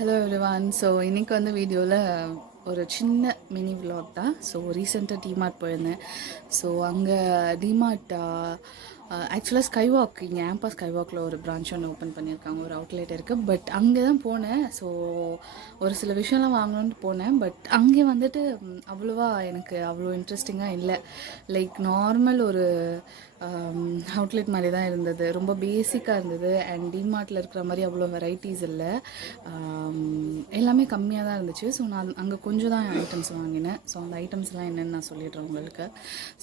Hello everyone. So இன்றைக்கி வந்து வீடியோவில் ஒரு சின்ன மினி விலாக் தான். ஸோ ரீசெண்டாக டிமார்ட் போயிருந்தேன். ஸோ அங்கே டிமார்ட் ஆக்சுவலாக ஸ்கைவாக் இங்கே ஆம்பா ஸ்கைவாக்கில் ஒரு பிரான்ச் ஒன்று ஓப்பன் பண்ணியிருக்காங்க, ஒரு அவுட்லெட் இருக்குது. பட் அங்கே தான் போனேன். ஸோ ஒரு சில விஷயம்லாம் வாங்கணுன்ட்டு போனேன். பட் அங்கே வந்துட்டு அவ்வளோவா எனக்கு அவ்வளோ இன்ட்ரெஸ்டிங்காக இல்லை. லைக் நார்மல் ஒரு அவுட்லெட் மாதிரி தான் இருந்தது. ரொம்ப பேசிக்காக இருந்தது. அண்ட் டிமார்ட்டில் இருக்கிற மாதிரி அவ்வளோ வெரைட்டிஸ் இல்லை. எல்லாமே கம்மியாக தான் இருந்துச்சு. ஸோ நான் அங்கே கொஞ்சம் தான் ஐட்டம்ஸ் வாங்கினேன். ஸோ அந்த ஐட்டம்ஸ்லாம் என்னென்னு நான் சொல்லிடுறேன் உங்களுக்கு.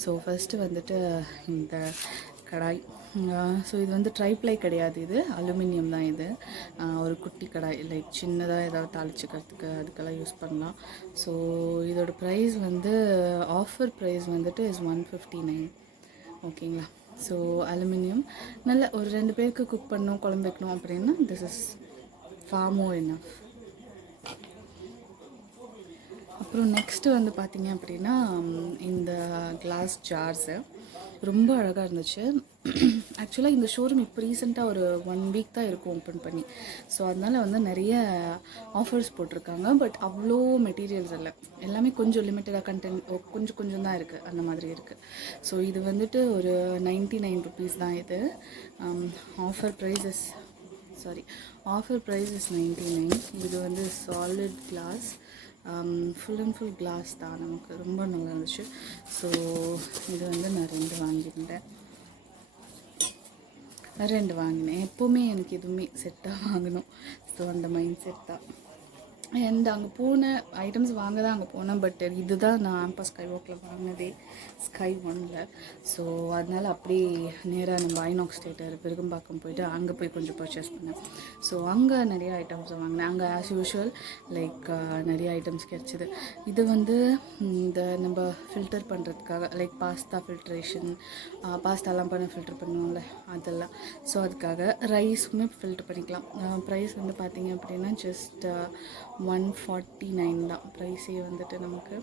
ஸோ ஃபஸ்ட்டு வந்துட்டு இந்த கடாய். ஸோ இது வந்து ட்ரைப்ளை கிடையாது, இது அலுமினியம் தான். இது ஒரு குட்டி கடாய், லைக் சின்னதாக ஏதாவது தாளிச்சுக்கிறதுக்கு அதுக்கெல்லாம் யூஸ் பண்ணலாம். ஸோ இதோட ப்ரைஸ் வந்து ஆஃபர் ப்ரைஸ் வந்துட்டு இஸ் 159. ஓகேங்களா? ஸோ அலுமினியம் நல்ல ஒரு 2 பேருக்கு குக் பண்ணணும், குழம்பு வைக்கணும் அப்படின்னா this is far more enough. அப்புறம் நெக்ஸ்ட்டு வந்து பார்த்திங்க அப்படின்னா இந்த கிளாஸ் ஜார்ஸு ரொம்ப அழகாக இருந்துச்சு. ஆக்சுவலாக இந்த ஷோரூம் இப்போ ரீசெண்டாக ஒரு 1 வீக் தான் இருக்கும் ஓப்பன் பண்ணி. ஸோ அதனால் வந்து நிறைய ஆஃபர்ஸ் போட்டிருக்காங்க. பட் அவ்வளோ மெட்டீரியல்ஸ் இல்லை, எல்லாமே கொஞ்சம் லிமிட்டடாக கண்டென்ட் கொஞ்சம் தான் இருக்குது, அந்த மாதிரி இருக்குது. ஸோ இது வந்துட்டு ஒரு 99 rupees தான் இது. Offer price is 99. இது வந்து solid glass, full and full glass தான். நமக்கு ரொம்ப நல்லா இருந்துச்சு. ஸோ இது வந்து நான் 2 வாங்கியிருந்தேன். எப்போவுமே எனக்கு எதுவுமே செட்டாக வாங்கணும். ஸோ அந்த மைண்ட் செட் தான். அண்ட் அங்கே போன ஐட்டம்ஸ் வாங்க தான் அங்கே போனேன். பட் இதுதான் நான் ஆம்பா ஸ்கைவாக்கில் வாங்கினதே, Sky 1ல். ஸோ அதனால் அப்படியே நேராக நம்ம ஐநாக்ஸ் தியேட்டர் பெருகம்பாக்கம் போயிட்டு அங்கே போய் கொஞ்சம் பர்ச்சேஸ் பண்ணேன். ஸோ அங்கே நிறைய ஐட்டம்ஸ் வாங்கினேன். அங்கே ஆஸ் யூஷுவல் லைக் நிறைய ஐட்டம்ஸ் கிடச்சிது. இது வந்து இந்த நம்ம ஃபில்டர் பண்ணுறதுக்காக, லைக் பாஸ்தா ஃபில்ட்ரேஷன், பாஸ்தாலாம் பண்ண ஃபில்டர் பண்ணுவோம்ல அதெல்லாம். ஸோ அதுக்காக ரைஸுமே ஃபில்டர் பண்ணிக்கலாம். ப்ரைஸ் வந்து பார்த்திங்க அப்படின்னா ஜஸ்ட் 149 தான் ப்ரைஸே வந்துட்டு நமக்கு.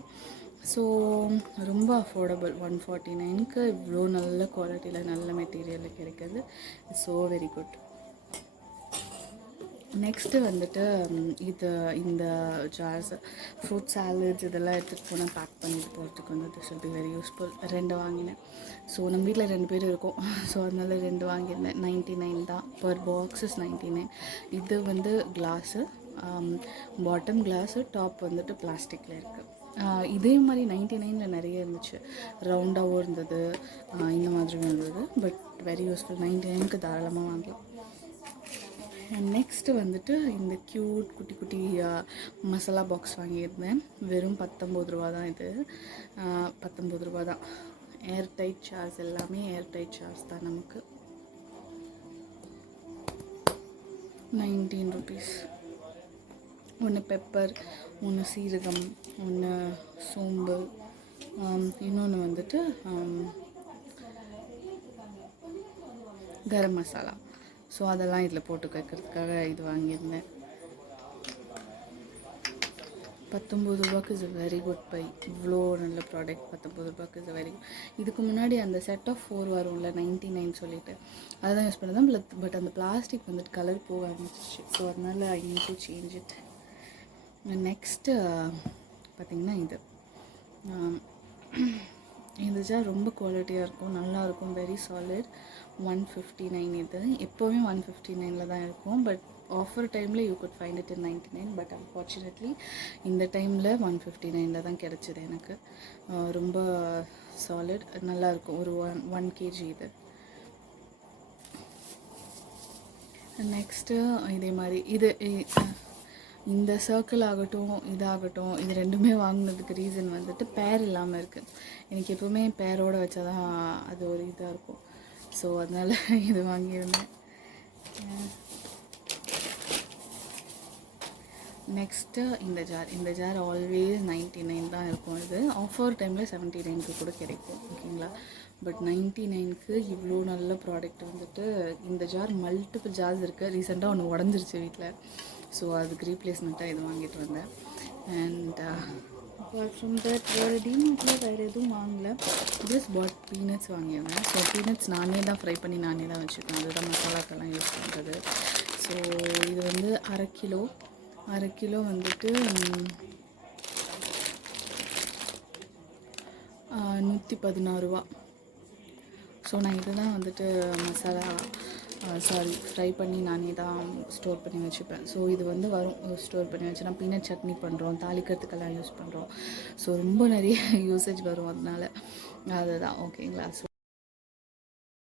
ஸோ ரொம்ப அஃபோர்டபுள். 149க்கு இவ்வளோ நல்ல குவாலிட்டியில் நல்ல மெட்டீரியலில் கிடைக்கிது. So very good. நெக்ஸ்ட்டு வந்துட்டு இந்த ஜார்ஸ் ஃப்ரூட் சாலட்ஸ் இதெல்லாம் எடுத்துகிட்டு போனால் பேக் பண்ணிட்டு போகிறதுக்கு வந்து this will be very useful. 2 வாங்கினேன். ஸோ நம்ம வீட்டில் 2 பேர் இருக்கோம். ஸோ அதனால 2 வாங்கியிருந்தேன். 99 தான், பர் பாக்ஸ் இஸ் 99. இது வந்து கிளாஸு, பாட்டம் கிளாஸு, டாப் வந்துட்டு பிளாஸ்டிக்கில் இருக்குது. இதே மாதிரி 99ல் நிறைய இருந்துச்சு. ரவுண்டாகவும் இருந்தது, இந்த மாதிரியும் இருந்தது. But very useful. 99க்கு தாராளமாக வாங்கலாம். நெக்ஸ்ட்டு வந்துட்டு இந்த க்யூட் குட்டி குட்டி மசாலா பாக்ஸ் வாங்கியிருந்தேன். வெறும் 19 ரூபா தான் இது. 19 ரூபா தான். ஏர் டைட் சார்ஸ், எல்லாமே ஏர் டைட் சார்ஸ் தான் நமக்கு. 19 rupees. ஒன்று பெப்பர், ஒன்று சீரகம், ஒன்று சோம்பு, இன்னொன்று வந்துட்டு கரம் மசாலா. ஸோ அதெல்லாம் இதில் போட்டு வைக்கிறதுக்காக இது வாங்கியிருந்தேன். 19 ரூபாய்க்கு இஸ் வெரி குட் பை. இவ்வளோ நல்ல ப்ராடக்ட் 19 ரூபாய்க்கு இஸ் வெரி குட். இதுக்கு முன்னாடி அந்த செட் ஆஃப் 4 வரும்ல 99 சொல்லிட்டு அதுதான் யூஸ் பண்ணதான். பட் அந்த பிளாஸ்டிக் வந்துட்டு கலர் போக ஆரம்பிச்சிச்சு. ஸோ அதனால் I need to change it. Next பார்த்திங்கன்னா இந்த ஜார் ரொம்ப குவாலிட்டியாக இருக்கும், நல்லாயிருக்கும், வெரி சாலிட். 159 இது. எப்போவுமே 159ல் தான் இருக்கும். பட் ஆஃபர் டைமில் you good find it in 99. But unfortunately இந்த டைமில் 159ல் தான் கிடச்சிது எனக்கு. ரொம்ப சாலிட், நல்லாயிருக்கும். ஒரு 1 kg இது. நெக்ஸ்ட்டு இதே மாதிரி இந்த சர்க்கிள் ஆகட்டும், இதாகட்டும், இது 2மே வாங்கினதுக்கு ரீசன் வந்துட்டு பேர் இல்லாமல் இருக்குது. எனக்கு எப்போவுமே பேரோடு வச்சா தான் அது ஒரு இதாக இருக்கும். ஸோ அதனால் இது வாங்கியிருந்தேன். நெக்ஸ்ட்டு இந்த ஜார் ஆல்வேஸ் 99 தான் இருக்கும். இது ஆஃபர் டைமில் 79க்கு கூட கிடைக்கும். ஓகேங்களா? பட் 99க்கு இவ்வளோ நல்ல ப்ராடக்ட் வந்துட்டு. இந்த ஜார் மல்டிபிள் ஜார்ஸ் இருக்குது. ரீசெண்டாக ஒன்று உடஞ்சிருச்சு வீட்டில். ஸோ அதுக்கு ரீப்ளேஸ்மெண்ட்டாக இது வாங்கிட்டு வந்தேன். அண்ட் அப்பார்ட் ஃப்ரம் தட் வேறு டிமார்ட்டில் வேறு எதுவும் வாங்கலை. ஜஸ்ட் பாட் பீனட்ஸ் வாங்கியிருந்தேன். ஸோ பீனட்ஸ் நானே தான் ஃப்ரை பண்ணி நானே தான் வச்சுருக்கேன். அதுதான் மசாலாக்கெல்லாம் யூஸ் பண்ணுறது. ஸோ இது வந்து 1/2 கிலோ அரை கிலோ வந்துட்டு 116 ரூபா. ஸோ நான் இதை தான் வந்துட்டு மசாலா ஃப்ரை பண்ணி நானே தான் ஸ்டோர் பண்ணி வச்சுப்பேன். ஸோ இது வந்து வரும் ஸ்டோர் பண்ணி வச்சுனா பீனட் சட்னி பண்ணுறோம், தாளிக்கிறதுக்கெல்லாம் யூஸ் பண்ணுறோம். ஸோ ரொம்ப நிறைய யூசேஜ் வரும், அதனால அதுதான் ஓகேங்களா. ஸோ